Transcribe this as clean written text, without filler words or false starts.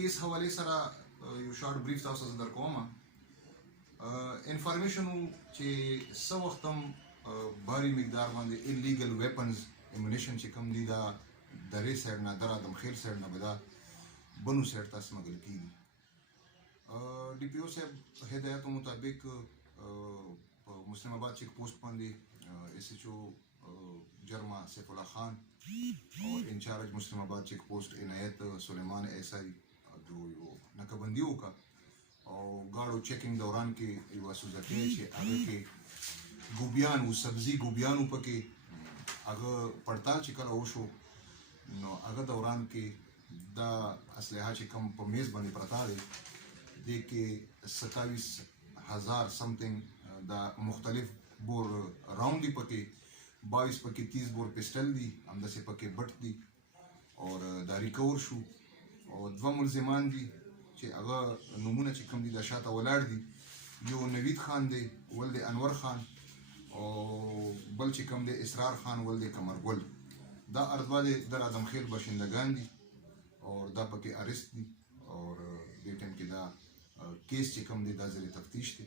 کیس حوالې سره یو شارټ بریف تاسو ته درکوم. انفارمیشن چې څه وخت هم باري مقدار باندې انلیګل ویپنز امونیشن چې کوم دي دا درې سایډ نه در ادم خیل سایډ نه به دا بنو سایډ ته سمګل کېږي. ډي پی او صاحب هدایاتو مطابق په مسلم آباد چیک پوسټ باندې ایس ایچ او جرما سیف الله خان او انچارج مسلم آباد چیک پوسټ عنایت سلیمان ایس آئی جو یو نکبندي وکړه او ګاړو چیکنګ دوران کې یو سوزکې چې هغه کې ګوبیان او سبزي ګوبیان پکې هغه پړتال چې کله وشو نو هغه دوران کې دا اسلحه چې کوم په میز باندې پرتا دی د کې 27,000 سمثینګ دا مختلف بور راوند دی پکې 22 پکې 30 بور پسټل دی همداسې پکې بټ دی او دا ریکور شو او دوه ملزمان دي چې هغه نمونه چې کوم دي د شاته ولاړ دي یو نوید خان دی ولد انور خان او بل چې کوم دی اسرار خان ولد کمرګل دا ارزوال در اعظم خیل باشندگان دي او دا پکې ارست دي او دې ټیم کې دا کیس چې کوم دی دا ځل تفتیش دی